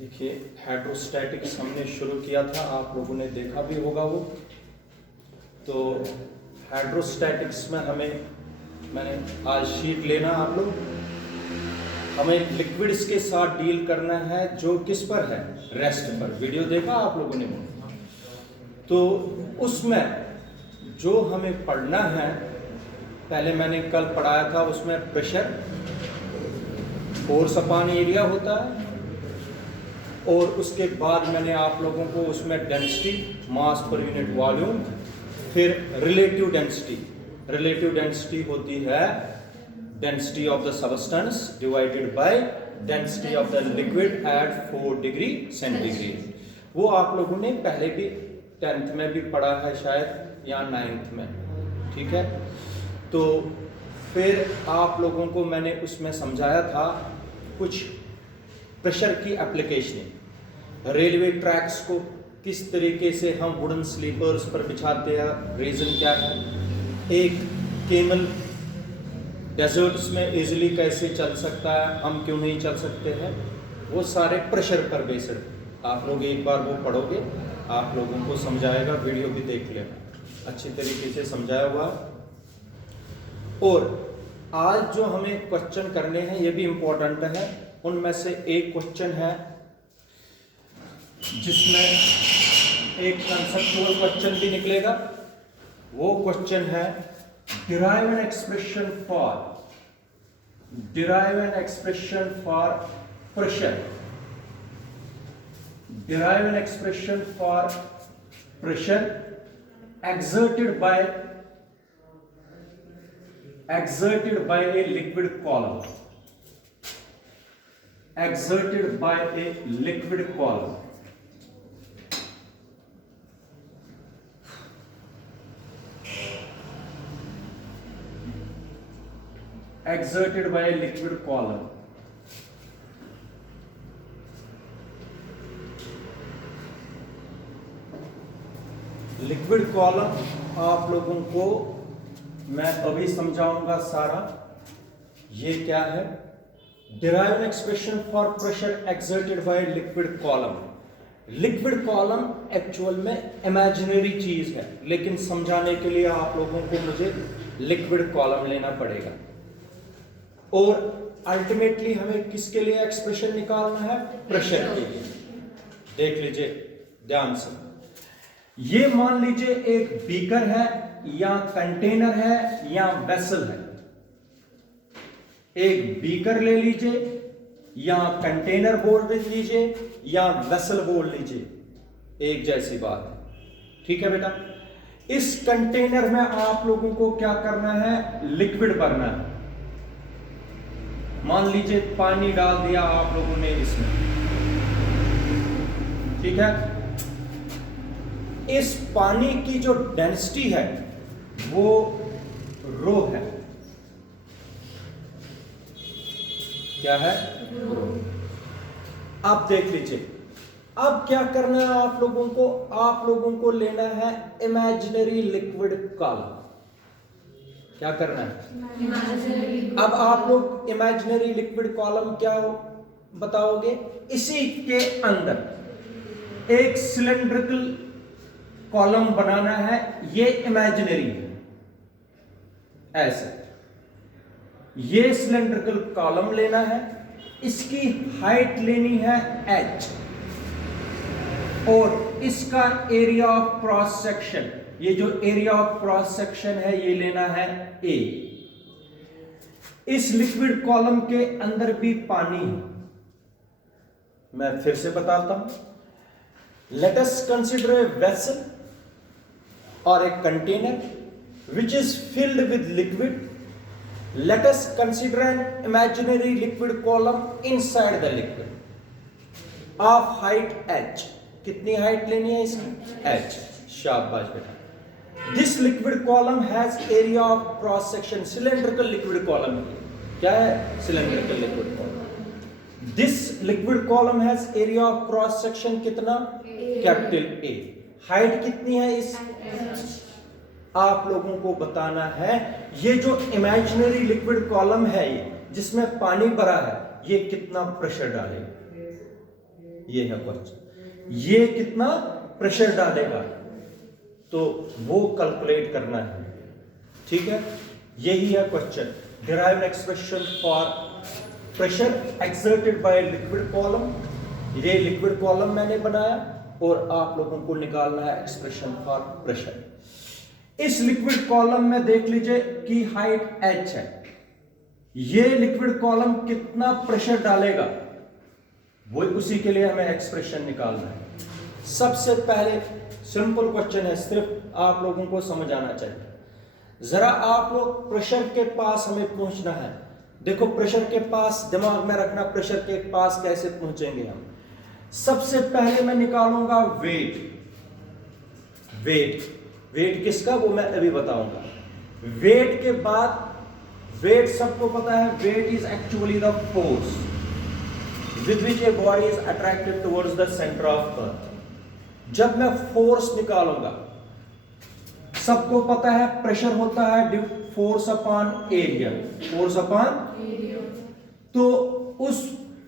देखिए हाइड्रोस्टैटिक्स हमने शुरू किया था, आप लोगों ने देखा भी होगा वो। तो हाइड्रोस्टैटिक्स में मैंने आज शीट लेना आप लोग, हमें लिक्विड्स के साथ डील करना है जो किस पर है, रेस्ट पर। वीडियो देखा आप लोगों ने वो? तो उसमें जो हमें पढ़ना है, पहले मैंने कल पढ़ाया था, उसमें प्रेशर, फोर्स अपॉन एरिया होता है, और उसके बाद मैंने आप लोगों को उसमें डेंसिटी, मास पर यूनिट वॉल्यूम, फिर रिलेटिव डेंसिटी होती है density of the substance divided by density of the liquid at 4 degree centigrade. वो आप लोगों ने पहले भी 10th में भी पढ़ा है शायद, या 9th में, ठीक है। तो फिर आप लोगों को मैंने उसमें समझाया था कुछ प्रेशर की एप्लीकेशन, रेलवे ट्रैक्स को किस तरीके से हम वुडन स्लीपर्स पर बिछाते हैं, रीज़न क्या है, एक केमल डेजर्ट्स में इजीली कैसे चल सकता है, हम क्यों नहीं चल सकते हैं, वो सारे प्रेशर पर बेस्ड। आप लोग एक बार वो पढ़ोगे, आप लोगों को समझाएगा, वीडियो भी देख लेना, अच्छी तरीके से समझाया हुआ। और आज जो हमें क्वेश्चन करने हैं ये भी इम्पोर्टेंट है। उनमें से एक क्वेश्चन है जिसमें एक कंसेप्चुअल क्वेश्चन भी निकलेगा। वो क्वेश्चन है derive an expression for pressure, derive an expression for pressure exerted by a liquid column, exerted by a liquid column, exerted by a liquid column। Liquid column आप लोगों को मैं अभी समझाऊंगा सारा। ये क्या है, derive an expression for pressure exerted by liquid column. Liquid column actual में इमेजिनरी चीज है, लेकिन समझाने के लिए आप लोगों को मुझे लिक्विड कॉलम लेना पड़ेगा। और अल्टीमेटली हमें किसके लिए एक्सप्रेशन निकालना है, प्रेशर के लिए। देख लीजिए ध्यान से, ये मान लीजिए एक बीकर है या कंटेनर है या वेसल है। एक बीकर ले लीजिए या कंटेनर बोल लीजिए या वेसल बोल लीजिए, एक जैसी बात है, ठीक है बेटा। इस कंटेनर में आप लोगों को क्या करना है, लिक्विड भरना है। मान लीजिए पानी डाल दिया आप लोगों ने इसमें, ठीक है। इस पानी की जो डेंसिटी है वो रो है, क्या है, रो। अब देख लीजिए, अब क्या करना है आप लोगों को लेना है इमेजिनरी लिक्विड कॉलम। क्या करना है, अब आप लोग इमेजिनरी लिक्विड कॉलम क्या बताओगे, इसी के अंदर एक सिलेंड्रिकल कॉलम बनाना है, ये इमेजिनरी है, ऐसे ये सिलेंड्रिकल कॉलम लेना है, इसकी हाइट लेनी है h, और इसका एरिया ऑफ क्रॉस सेक्शन, ये जो एरिया ऑफ क्रॉस सेक्शन है ये लेना है a। इस लिक्विड कॉलम के अंदर भी पानी है। मैं फिर से बताता हूं, let us consider a vessel or a container which is filled with liquid. Let us consider an imaginary liquid column inside the liquid of height h। कितनी हाइट लेनी है इसकी, h। शाबाश बेटा। This liquid column has area of cross section, cylindrical liquid column। क्या है, cylindrical liquid column। This liquid column has area of cross section कितना, capital A। Height कितनी है इस, आप लोगों को बताना है ये जो इमेजिनरी लिक्विड कॉलम है ये जिसमें पानी भरा है, ये कितना प्रेशर डालेगा। ये है क्वेश्चन, ये कितना प्रेशर डालेगा तो वो कैलकुलेट करना है, ठीक है। यही है question, derive an expression for pressure exerted by liquid column. ये लिक्विड कॉलम मैंने बनाया और आप लोगों को निकालना है एक्सप्रेशन फॉर प्रेशर। इस लिक्विड कॉलम में देख लीजिए कि हाइट h है, ये लिक्विड कॉलम कितना प्रेशर डालेगा वो उसी के लिए हमें एक्सप्रेशन निकालना है। सबसे पहले सिंपल क्वेश्चन है, सिर्फ आप लोगों को समझ आना चाहिए। जरा आप लोग प्रेशर के पास हमें पहुंचना है। देखो प्रेशर के पास दिमाग में रखना, प्रेशर के पास कैसे पहुंचेंगे हम। सबसे पहले मैं निकालूंगा वेट। वेट किसका वो मैं अभी बताऊंगा। वेट के बाद, वेट सबको पता है, weight is actually the force with which a body is attracted towards the center of earth। जब मैं फोर्स निकालूंगा, सबको पता है प्रेशर होता है force upon area, force upon, तो उस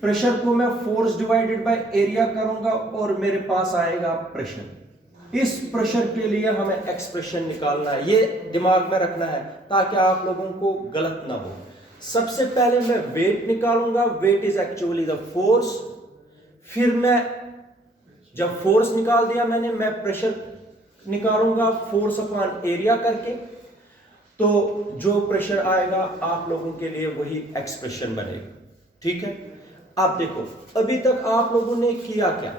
प्रेशर को मैं फोर्स डिवाइडेड बाय एरिया करूंगा और मेरे पास आएगा प्रेशर। इस प्रेशर के लिए हमें एक्सप्रेशन निकालना है, ये दिमाग में रखना है ताकि आप लोगों को गलत ना हो। सबसे पहले मैं वेट निकालूंगा, weight is actually the force. फिर मैं जब फोर्स निकाल दिया मैंने, मैं प्रेशर निकालूंगा फोर्स अपॉन एरिया करके, तो जो प्रेशर आएगा आप लोगों के लिए वही एक्सप्रेशन बनेगा, ठीक है। आप देखो अभी तक आप लोगों ने किया क्या।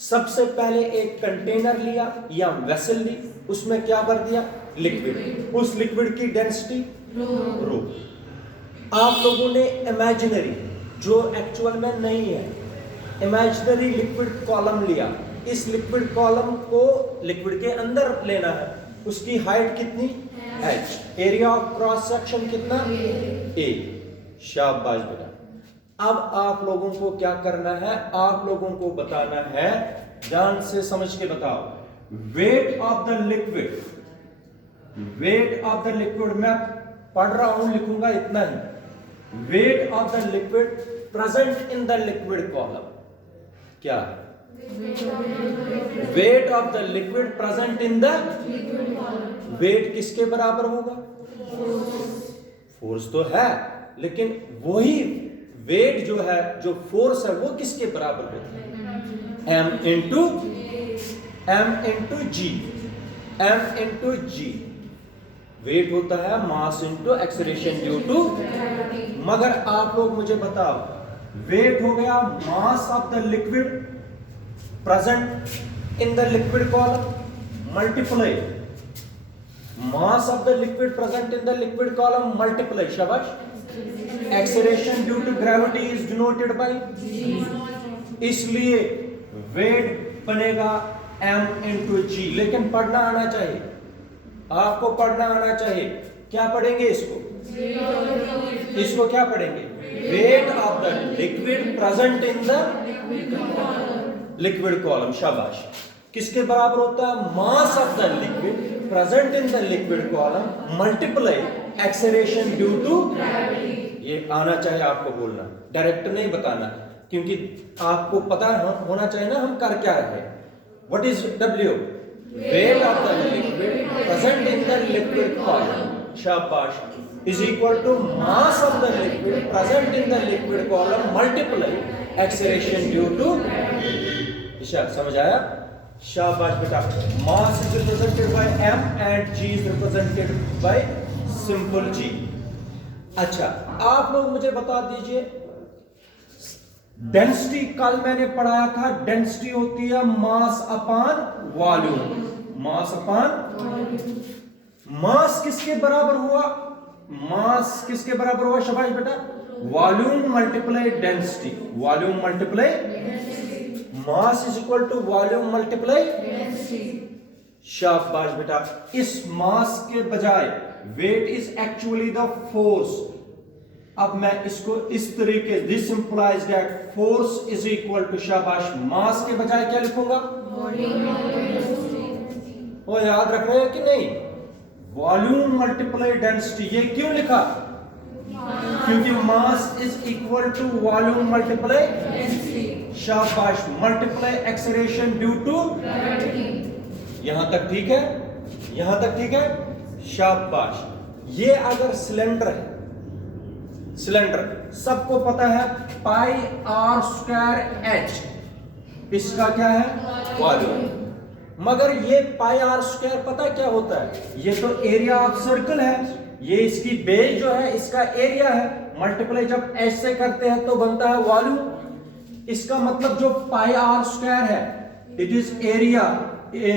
सबसे पहले एक कंटेनर लिया या वेसल ली, उसमें क्या भर दिया, लिक्विड। उस लिक्विड की डेंसिटी रो। आप लोगों ने इमेजिनरी, जो एक्चुअल में नहीं है, इमेजिनरी लिक्विड कॉलम लिया। इस लिक्विड कॉलम को लिक्विड के अंदर लेना है। उसकी हाइट कितनी, h, area of cross section कितना, a। शाबाश बेटा। अब आप लोगों को क्या करना है, आप लोगों को बताना है, ध्यान से समझ के बताओ। Weight of the liquid, weight of the liquid, मैं पढ़ रहा हूं, लिखूंगा इतना ही। Weight of the liquid present in the liquid column, क्या, weight of the liquid present in the, weight किसके बराबर होगा, फोर्स तो है, लेकिन वही वेट जो है, जो फोर्स है, वो किसके बराबर होता है, m इंटू जी। वेट होता है mass into acceleration due to, मगर आप लोग मुझे बताओ, वेट हो गया mass of the liquid present in the liquid column multiply mass of the liquid present in the liquid column multiply, शाबाश, acceleration due to gravity is denoted by, इसलिए weight बनेगा m इंटू जी। लेकिन पढ़ना आना चाहिए, आपको पढ़ना आना चाहिए। क्या पढ़ेंगे इसको, इसको क्या पढ़ेंगे, weight of the liquid present in the liquid column, शाबाश। किसके बराबर होता है, mass of the liquid present in the liquid column multiply acceleration due to, ये आना चाहिए आपको बोलना, डायरेक्ट नहीं बताना, क्योंकि आपको पता होना चाहिए ना हम कर क्या रहे हैं। What is W, weight of the liquid present in the liquid column, शाबाश, is equal to mass of the liquid present in the liquid column multiply acceleration due to, समझ आया, शाबाश बेटा। Mass is represented by m and g is represented by simple g। अच्छा, आप लोग मुझे बता दीजिए, डेंसिटी कल मैंने पढ़ाया था, डेंसिटी होती है mass upon volume, mass upon, mass किसके बराबर हुआ, मास किसके बराबर हुआ, शाबाश बेटा, volume multiply density, volume multiply mass is equal to volume multiply, शाबाश बेटा। इस मास के बजाय weight is actually the force. अब मैं इसको इस तरीके, this implies that force is equal to, शाबाश, मास के बजाय क्या लिखूंगा, वो याद रख रहे हैं कि नहीं, वॉल्यूम मल्टीप्लाई डेंसिटी। ये क्यों लिखा, क्योंकि mass is equal to volume multiply, शाबाश, मल्टीप्लाई एक्सेलरेशन ड्यू टू, यहां तक ठीक है, यहां तक ठीक है, शाबाश। ये अगर सिलेंडर है, सिलेंडर सबको पता है पाई आर स्क्वायर एच, इसका क्या है, वॉल्यूम। मगर ये पाई आर स्क्वायर पता क्या होता है, ये तो एरिया ऑफ सर्कल है, ये इसकी बेस जो है इसका एरिया है, मल्टीप्लाई जब एच से करते हैं तो बनता है वॉल्यूम। इसका मतलब जो पाई आर स्क्वायर है it is area A,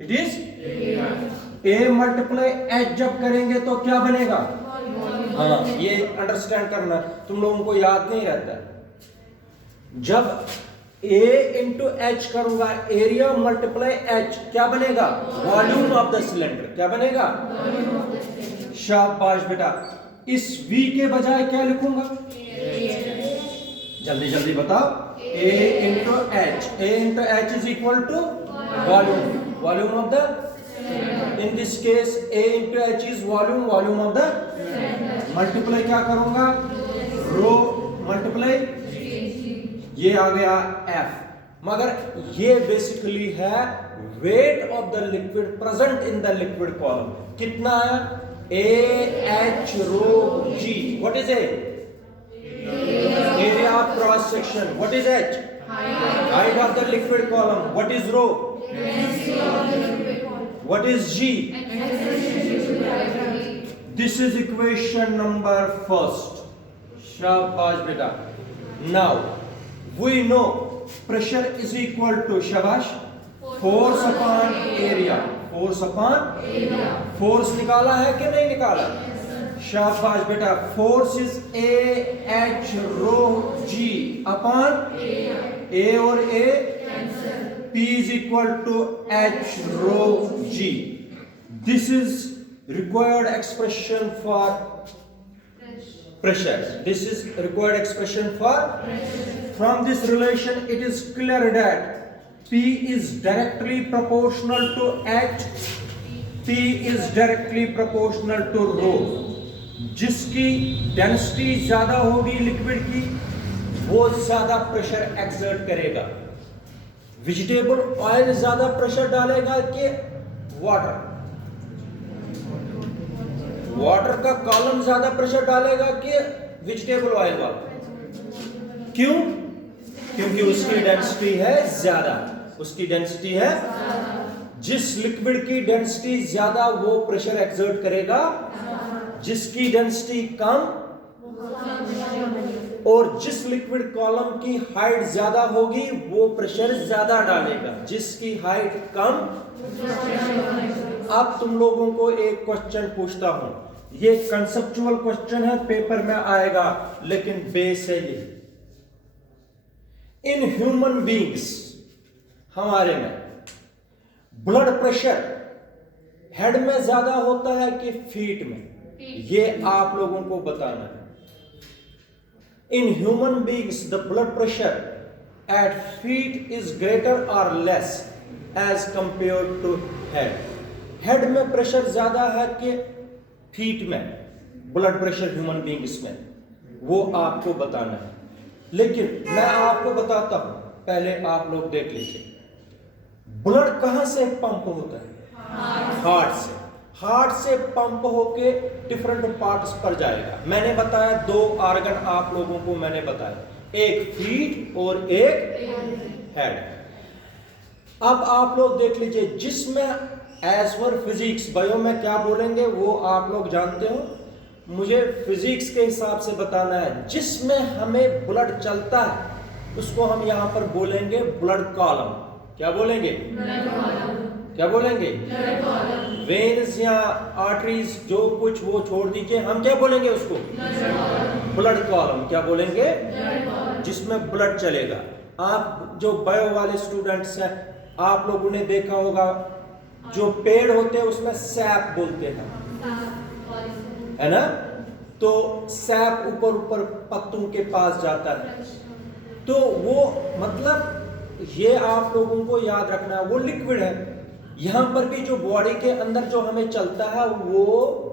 it is A multiply H जब करेंगे तो क्या बनेगा, हाँ ये अंडरस्टैंड करना, तुम लोगों को याद नहीं रहता। जब A इंटू एच करूंगा, एरिया मल्टीप्लाई एच, क्या बनेगा, वॉल्यूम ऑफ द सिलेंडर, क्या बनेगा, शाबाश बेटा। इस V के बजाय क्या लिखूंगा, जल्दी जल्दी बताओ, A into H, A into H is equal to volume, volume of the, in this case A into H is volume, volume of the, multiply क्या करूंगा, रो मल्टीप्लाई, ये आ गया F, मगर ये बेसिकली है weight of the liquid present in the liquid column. कितना है, AH rho G, what is A, area of cross section, what is H, height of the liquid column, what is rho, what is G, this is equation number first, शाबाश बेटा। Now we know pressure is equal to, shabash, force upon area, force upon area, force निकाला है कि नहीं निकाला, शाबाश बेटा। force is AH rho G upon A और A, P is equal to H rho G. This is required expression for pressure. This is required expression for pressure. From this relation it is clear that P is directly proportional to H, P is directly proportional to rho. जिसकी density ज्यादा होगी liquid की वो ज्यादा pressure exert करेगा। Vegetable oil ज्यादा pressure डालेगा कि वाटर, वाटर का कॉलम ज्यादा प्रेशर डालेगा कि वेजिटेबल ऑयल वाला, क्यों, क्योंकि उसकी डेंसिटी है ज्यादा, उसकी डेंसिटी है, जिस लिक्विड की डेंसिटी ज्यादा वो प्रेशर एक्सर्ट करेगा, जिसकी डेंसिटी कम और जिस लिक्विड कॉलम की हाइट ज्यादा होगी वो प्रेशर ज्यादा डालेगा, जिसकी हाइट कम। अब तुम लोगों को एक क्वेश्चन पूछता हूं, ये कंसेप्चुअल क्वेश्चन है, पेपर में आएगा, लेकिन बेस है ये। इन ह्यूमन बींग्स, हमारे में ब्लड प्रेशर हेड में ज्यादा होता है कि फीट में, ये आप लोगों को बताना है। In human beings the blood pressure at feet is greater और less as compare to head. Head में प्रेशर ज्यादा है कि फीट में, ब्लड प्रेशर ह्यूमन बींग्स में, वो आपको बताना है। लेकिन मैं आपको बताता हूं, पहले आप लोग देख लीजिए, ब्लड कहां से पंप होता है, हार्ट से। हार्ट से पंप होके डिफरेंट पार्ट्स पर जाएगा। मैंने बताया दो ऑर्गन आप लोगों को मैंने बताया, एक फीट और एक हेड। अब आप लोग देख लीजिए, जिसमें एज पर फिजिक्स, बायो में क्या बोलेंगे वो आप लोग जानते हो, मुझे फिजिक्स के हिसाब से बताना है। जिसमें हमें ब्लड चलता है उसको हम यहां पर बोलेंगे ब्लड कॉलम। क्या बोलेंगे, क्या बोलेंगे, वेन्स या आर्टरीज, जो कुछ वो छोड़ दीजिए, हम क्या बोलेंगे उसको, ब्लड कॉलम। क्या बोलेंगे, जिसमें ब्लड चलेगा। आप जो बायो वाले स्टूडेंट्स हैं, आप लोगों ने देखा होगा, जो पेड़ होते हैं उसमें सैप बोलते हैं, है ना, तो सैप ऊपर ऊपर पत्तों के पास जाता है, तो वो मतलब ये आप लोगों को याद रखना है, वो लिक्विड है। यहां पर भी जो बॉडी के अंदर जो हमें चलता है वो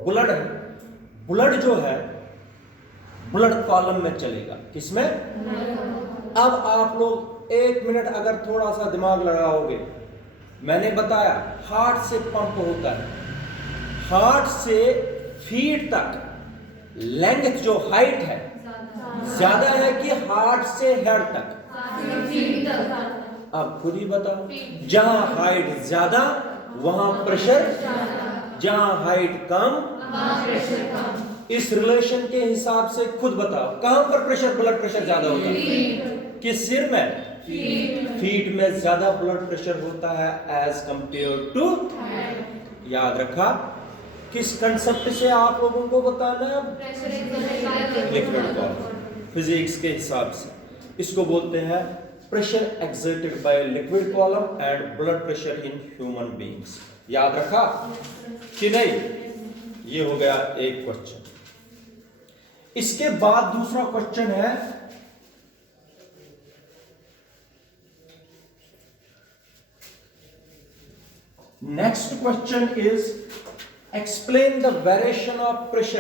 ब्लड है। ब्लड जो है ब्लड कॉलम में चलेगा, किसमें, अब आप लोग 1 मिनट अगर थोड़ा सा दिमाग लगाओगे, मैंने बताया हार्ट से पंप होता है, हार्ट से फीट तक लेंथ जो हाइट है ज्यादा है कि हार्ट से हेड तक? अब खुद ही बताओ, जहां हाइट ज्यादा वहां प्रेशर, जहां हाइट कम इस रिलेशन के हिसाब से खुद बताओ कहां पर प्रेशर, ब्लड प्रेशर ज्यादा होता है? किस सिर में? फीट में ज्यादा ब्लड प्रेशर होता है एज कंपेयर टू। याद रखा? किस कंसेप्ट से आप लोगों को बताना है? लिक्विड कॉलम, फिजिक्स के हिसाब से इसको बोलते हैं pressure exerted by liquid column and blood pressure in human beings. याद रखा कि नहीं? ये हो गया एक क्वेश्चन। इसके बाद दूसरा क्वेश्चन है, next question is explain the variation of pressure